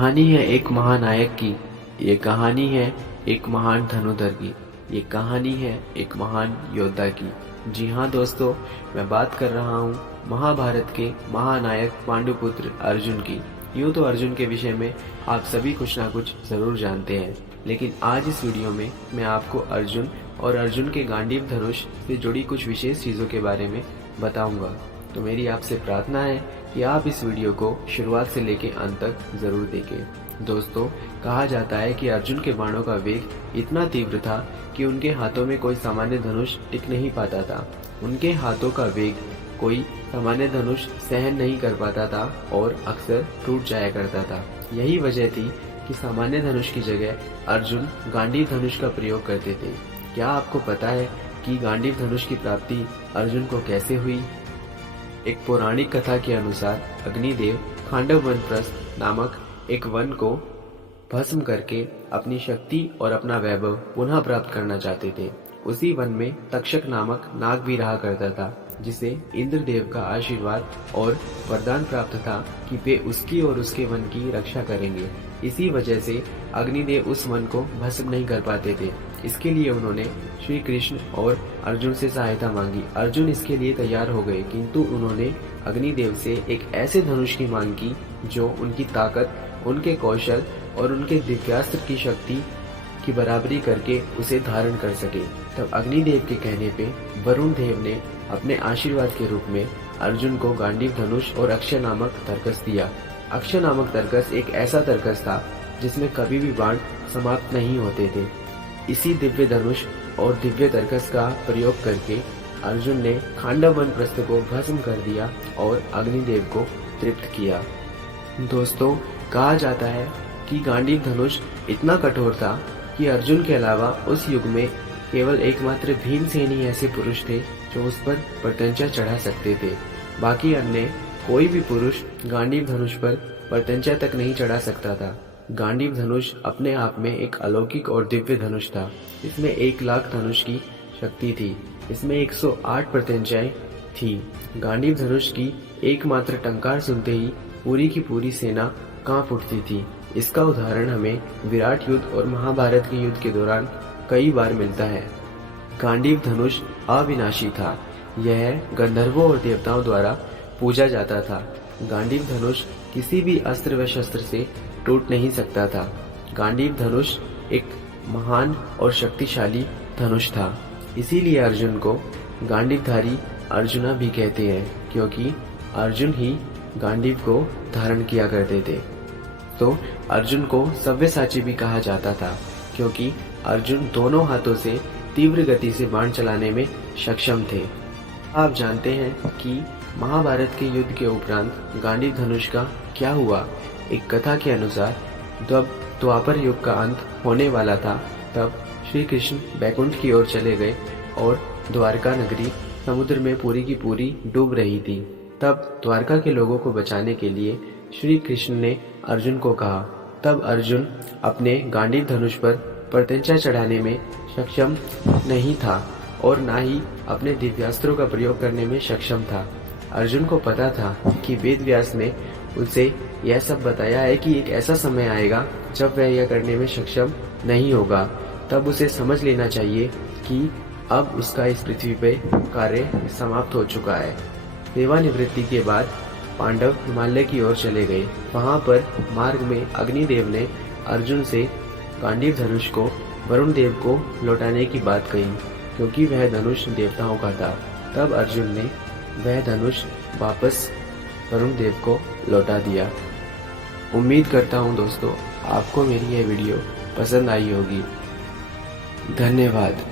कहानी है एक महानायक की। ये कहानी है एक महान धनुर्धर की। ये कहानी है एक महान योद्धा की। जी हाँ दोस्तों, मैं बात कर रहा हूँ महाभारत के महानायक पांडुपुत्र अर्जुन की। यूँ तो अर्जुन के विषय में आप सभी कुछ ना कुछ जरूर जानते हैं, लेकिन आज इस वीडियो में मैं आपको अर्जुन और अर्जुन के गांडीव धनुष से जुड़ी कुछ विशेष चीज़ों के बारे में बताऊंगा। तो मेरी आपसे प्रार्थना है कि आप इस वीडियो को शुरुआत से लेकर अंत तक जरूर देखें। दोस्तों, कहा जाता है कि अर्जुन के बाणों का वेग इतना तीव्र था कि उनके हाथों में कोई सामान्य धनुष टिक नहीं पाता था। उनके हाथों का वेग कोई सामान्य धनुष सहन नहीं कर पाता था और अक्सर टूट जाया करता था। यही वजह थी कि सामान्य धनुष की जगह अर्जुन गांडीव धनुष का प्रयोग करते थे। क्या आपको पता है कि गांडीव धनुष की प्राप्ति अर्जुन को कैसे हुई? एक पौराणिक कथा के अनुसार अग्निदेव खांडव वनप्रस्थ नामक एक वन को भस्म करके अपनी शक्ति और अपना वैभव पुनः प्राप्त करना चाहते थे। उसी वन में तक्षक नामक नाग भी रहा करता था, जिसे इंद्रदेव का आशीर्वाद और वरदान प्राप्त था कि वे उसकी और उसके वन की रक्षा करेंगे। इसी वजह से अग्निदेव उस वन को भस्म नहीं कर पाते थे। इसके लिए उन्होंने श्री कृष्ण और अर्जुन से सहायता मांगी। अर्जुन इसके लिए तैयार हो गए, किंतु उन्होंने अग्निदेव से एक ऐसे धनुष की मांग की जो उनकी ताकत, उनके कौशल और उनके दिव्यास्त्र की शक्ति की बराबरी करके उसे धारण कर सके। तब अग्निदेव के कहने पे वरुण देव ने अपने आशीर्वाद के रूप में अर्जुन को गांडीव धनुष और अक्षय नामक तरकस दिया। अक्षय नामक तरकस एक ऐसा तरकस था जिसमें कभी भी बाण समाप्त नहीं होते थे। इसी दिव्य धनुष और दिव्य तरकस का प्रयोग करके अर्जुन ने खांडव वनप्रस्थ को भस्म कर दिया और अग्निदेव को तृप्त किया। दोस्तों, कहा जाता है कि गांडीव धनुष इतना कठोर था कि अर्जुन के अलावा उस युग में केवल एकमात्र भीमसेन ही ऐसे पुरुष थे जो उस पर प्रत्यंचा चढ़ा सकते थे। बाकी अन्य कोई भी पुरुष गांडीव धनुष पर प्रत्यंचा तक नहीं चढ़ा सकता था। गांडीव धनुष अपने आप में एक अलौकिक और दिव्य धनुष था। इसमें 1,00,000 धनुष की शक्ति थी। इसमें 108 प्रत्यंचाएं थी। गांडीव धनुष की एकमात्र टंकार सुनते ही पूरी की पूरी सेना कांप उठती थी। इसका उदाहरण हमें विराट युद्ध और महाभारत के युद्ध के दौरान कई बार मिलता है। गांडीव धनुष अविनाशी था। यह गंधर्वों और देवताओं द्वारा पूजा जाता था। गांडीव धनुष किसी भी अस्त्र व शस्त्र से टूट नहीं सकता था। गांडीव धनुष एक महान और शक्तिशाली धनुष था। इसीलिए अर्जुन को गांडीवधारी अर्जुना भी कहते हैं, क्योंकि अर्जुन ही गांडीव को धारण किया करते थे। तो अर्जुन को सव्यसाची भी कहा जाता था, क्योंकि अर्जुन दोनों हाथों से तीव्र गति से बाण चलाने में सक्षम थे। आप जानते हैं कि महाभारत के युद्ध के उपरांत गांडीव धनुष का क्या हुआ? एक कथा के अनुसार जब द्वापर युग का अंत होने वाला था, तब श्री कृष्ण बैकुंठ की ओर चले गए और द्वारका नगरी समुद्र में पूरी की पूरी डूब रही थी। तब द्वारका के लोगों को बचाने के लिए श्री कृष्ण ने अर्जुन को कहा। तब अर्जुन अपने गांडीव धनुष पर प्रत्यंचा चढ़ाने में सक्षम नहीं था और न ही अपने दिव्यास्त्रों का प्रयोग करने में सक्षम था। अर्जुन को पता था कि वेद व्यास ने उसे यह सब बताया है कि एक ऐसा समय आएगा जब वह यह करने में सक्षम नहीं होगा। तब उसे समझ लेना चाहिए कि अब उसका इस पृथ्वी पे कार्य समाप्त हो चुका है। सेवानिवृत्ति के बाद पांडव हिमालय की ओर चले गए। वहां पर मार्ग में अग्निदेव ने अर्जुन से गांडीव धनुष को वरुण देव को लौटाने की बात कही, क्योंकि वह धनुष देवताओं का था। तब अर्जुन ने वह धनुष वापस वरुण देव को लौटा दिया। उम्मीद करता हूँ दोस्तों, आपको मेरी यह वीडियो पसंद आई होगी। धन्यवाद।